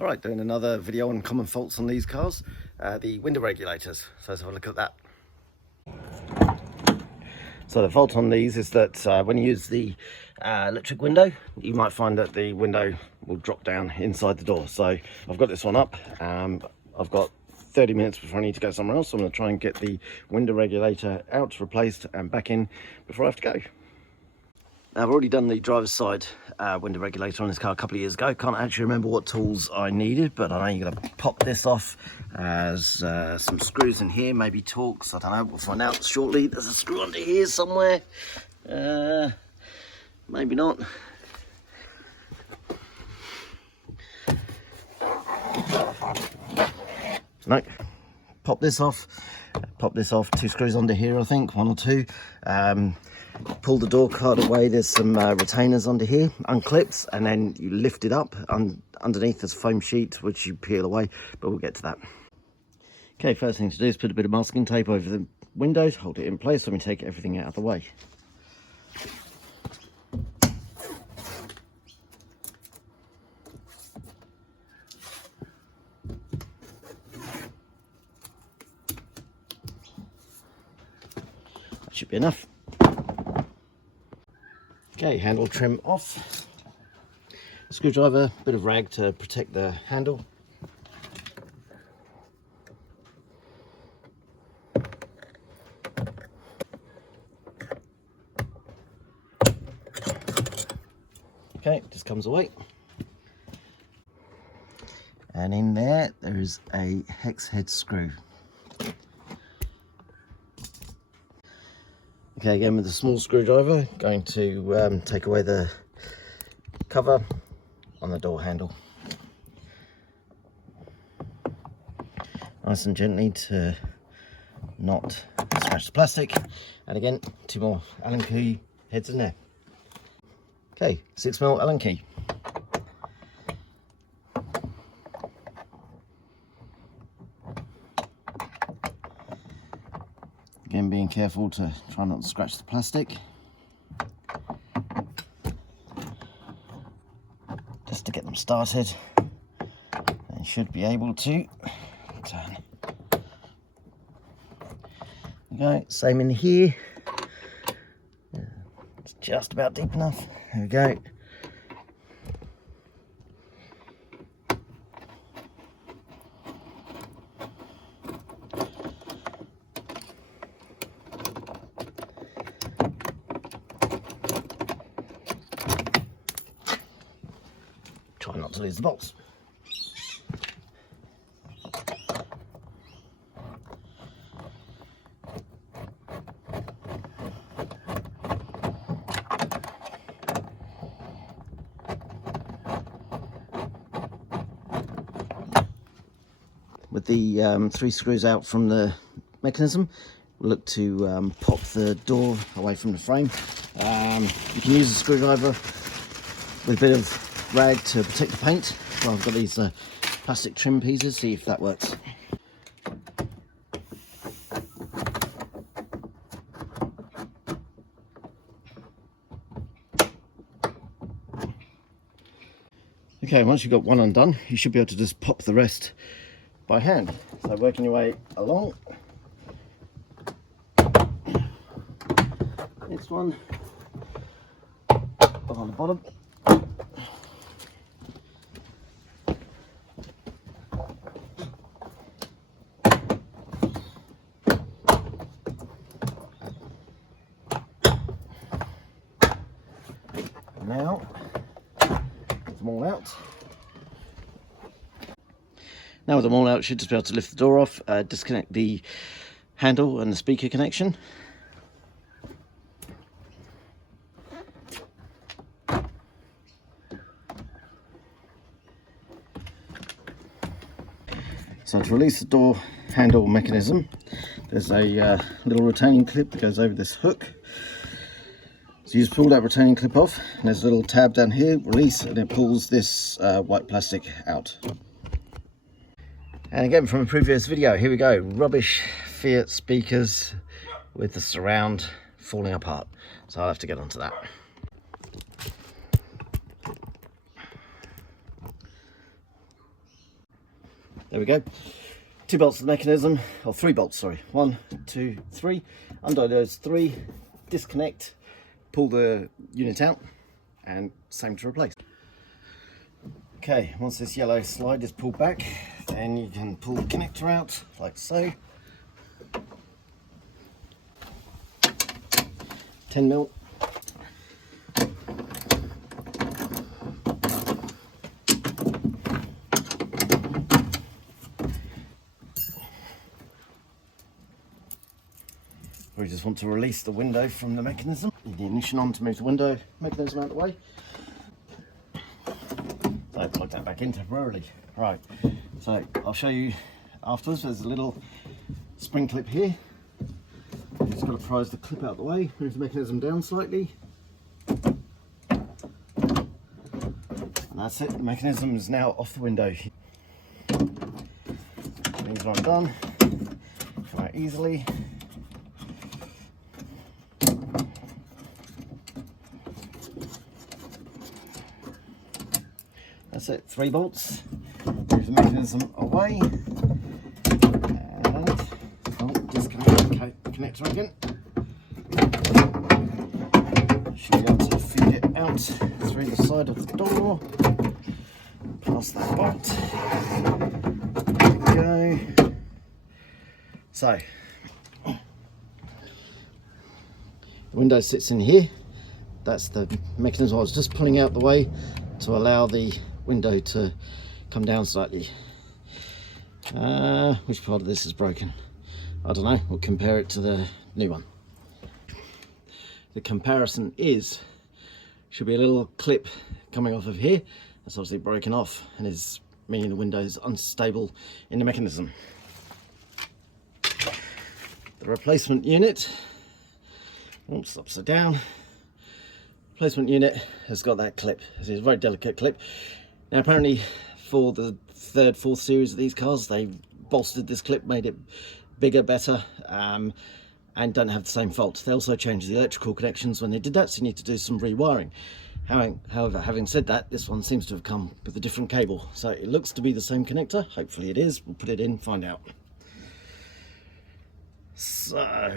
Alright, doing another video on common faults on these cars, the window regulators. So let's have a look at that. So the fault on these is that when you use the electric window, you might find that the window will drop down inside the door. So I've got this one up. I've got 30 minutes before I need to go somewhere else. So I'm going to try and get the window regulator out, replaced and back in before I have to go. Now, I've already done the driver's side window regulator on this car a couple of years ago. Can't actually remember what tools I needed, but I know you're going to pop this off. There's some screws in here, maybe Torx, I don't know, we'll find out shortly. There's a screw under here somewhere, maybe not. No, pop this off, two screws under here, I think, one or two. Pull the door card away, there's some retainers under here, unclips, and then you lift it up. Underneath there's a foam sheet which you peel away, but we'll get to that. Okay, first thing to do is put a bit of masking tape over the windows, hold it in place. Let me take everything out of the way. That should be enough. Okay, handle trim off. Screwdriver, bit of rag to protect the handle. Okay, just comes away. And in there is a hex head screw. Okay, again with a small screwdriver, going to take away the cover on the door handle. Nice and gently to not scratch the plastic. And again, 2 more Allen key heads in there. Okay, 6mm Allen key. Again, being careful to try not to scratch the plastic. Just to get them started. And should be able to turn. There we go, same in here. It's just about deep enough. There we go. Try not to lose the bolts. With the 3 screws out from the mechanism, we'll look to pop the door away from the frame. You can use a screwdriver with a bit of rag to protect the paint. Well, I've got these plastic trim pieces, see if that works. Okay, once you've got one undone, you should be able to just pop the rest by hand. So working your way along. This one on the bottom. Now, get them all out. Now with them all out, you should just be able to lift the door off, disconnect the handle and the speaker connection. So to release the door handle mechanism, there's a little retaining clip that goes over this hook. So you just pull that retaining clip off, and there's a little tab down here, release, and it pulls this white plastic out. And again, from a previous video, here we go, rubbish Fiat speakers with the surround falling apart. So I'll have to get onto that. There we go. 2 bolts to the mechanism, or 3 bolts, sorry. 1, 2, 3. Undo those 3, disconnect, pull the unit out, and same to replace. Okay, once this yellow slide is pulled back, then you can pull the connector out, like so. 10mm. We just want to release the window from the mechanism. Need the ignition on to move the window mechanism out of the way. So plug that back in temporarily. Right, so I'll show you afterwards. There's a little spring clip here. You've just got to prise the clip out of the way, move the mechanism down slightly. And that's it, the mechanism is now off the window. Things are undone, come out easily. That's it, 3 bolts, move the mechanism away, and disconnect the connector again. Should be able to feed it out through the side of the door, past that bolt. There we go. So, the window sits in here. That's the mechanism I was just pulling out the way to allow the window to come down slightly. Which part of this is broken? I don't know, we'll compare it to the new one. The comparison should be a little clip coming off of here. That's obviously broken off and is meaning the window is unstable in the mechanism. The replacement unit, oops, upside down. Replacement unit has got that clip. It's a very delicate clip. Now apparently for the 3rd, 4th series of these cars, they bolstered this clip, made it bigger, better, and don't have the same fault. They also changed the electrical connections when they did that, so you need to do some rewiring. However, having said that, this one seems to have come with a different cable. So it looks to be the same connector. Hopefully it is. We'll put it in, find out. So,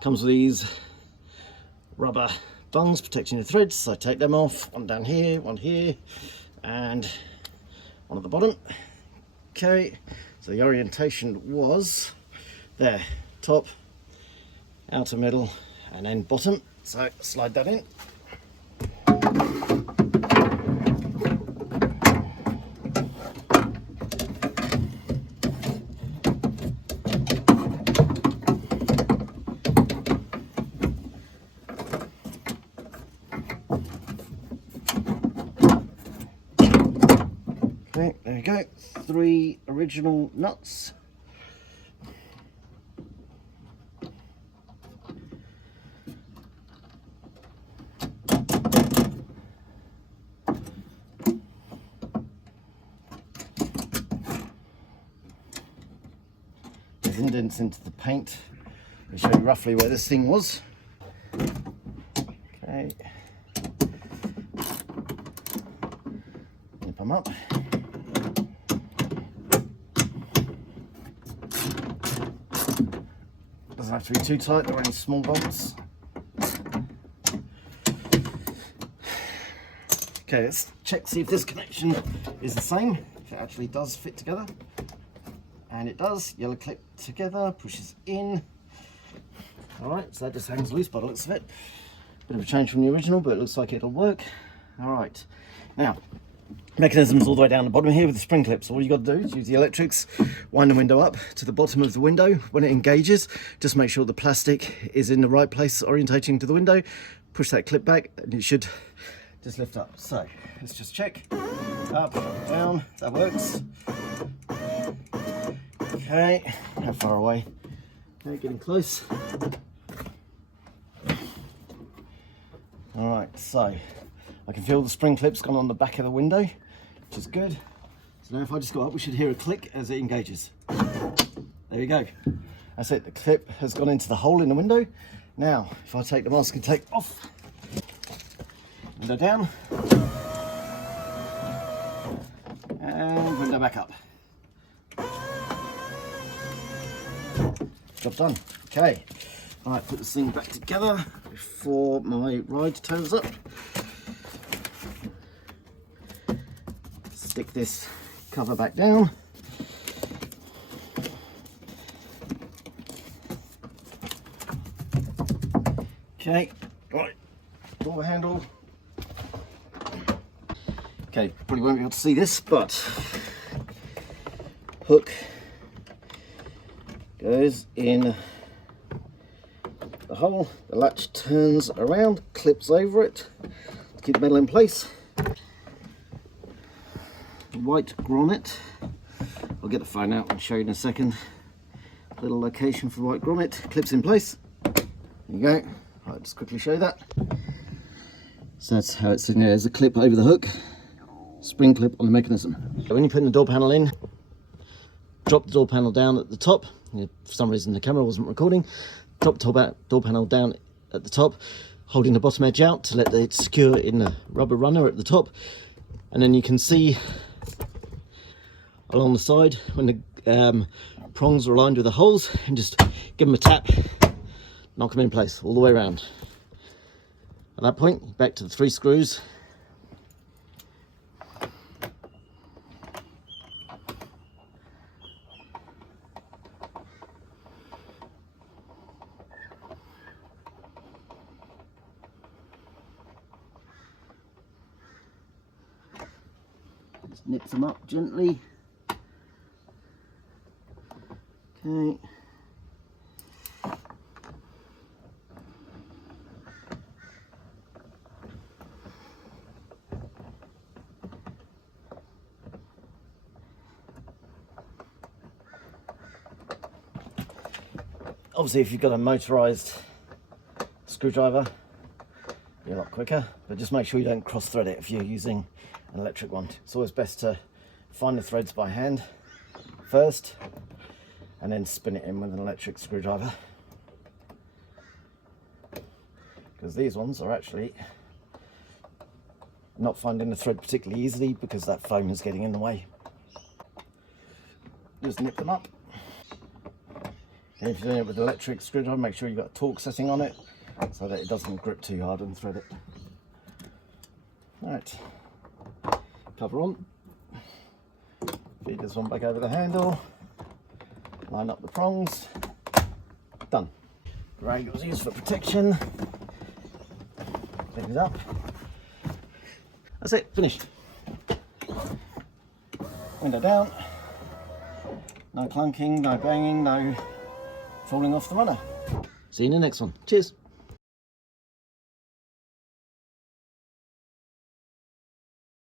comes with these rubber bungs protecting the threads, so take them off. One down here, one here, and one at the bottom. Okay, so the orientation was there, top, outer middle, and then bottom. So slide that in. Okay, there we go. 3 original nuts. There's indents into the paint. I'll show you roughly where this thing was. Okay. Nip them up. Doesn't have to be too tight, they're only small bolts. Okay, let's check, see if this connection is the same, if it actually does fit together. And it does, yellow clip together, pushes in. Alright, so that just hangs loose by the looks of it. Bit of a change from the original, but it looks like it'll work. Alright, now, mechanism's all the way down the bottom here with the spring clips. All you got to do is use the electrics, wind the window up to the bottom of the window. When it engages, just make sure the plastic is in the right place, orientating to the window. Push that clip back and it should just lift up. So let's just check. Up, down, that works. Okay, how far away? Okay, getting close. Alright, so I can feel the spring clips gone on the back of the window, which is good. So now if I just go up, we should hear a click as it engages. There you go. That's it, the clip has gone into the hole in the window. Now, if I take the mask and tape off, window down, and window back up. job done. Okay, right, put this thing back together before my ride turns up. Stick this cover back down. Okay, right, door handle. Okay, probably won't be able to see this, but hook goes in the hole, the latch turns around, clips over it to keep the metal in place. White grommet, I'll get the phone out and show you in a second. Little location for the white grommet, clips in place. There you go. I'll just quickly show you that. So that's how it's sitting there. There's a clip over the hook, spring clip on the mechanism. So when you're putting the door panel in, drop the door panel down at the top. For some reason the camera wasn't recording. Drop the door panel down at the top, holding the bottom edge out to let it secure in the rubber runner at the top. And then you can see along the side when the prongs are aligned with the holes, and just give them a tap, knock them in place all the way around. At that point, back to the 3 screws. Just nip them up gently. Okay. Obviously, if you've got a motorized screwdriver, you're a lot quicker, but just make sure you don't cross thread it if you're using an electric one. It's always best to find the threads by hand first and then spin it in with an electric screwdriver, because these ones are actually not finding the thread particularly easily because that foam is getting in the way. Just nip them up. And if you're doing it with an electric screwdriver, make sure you've got a torque setting on it so that it doesn't grip too hard and thread it. Right, cover on, feed this one back over the handle, line up the prongs, done. Rag was used for protection, pick it up, that's it, finished. Window down, no clunking, no banging, no falling off the runner. See you in the next one. Cheers.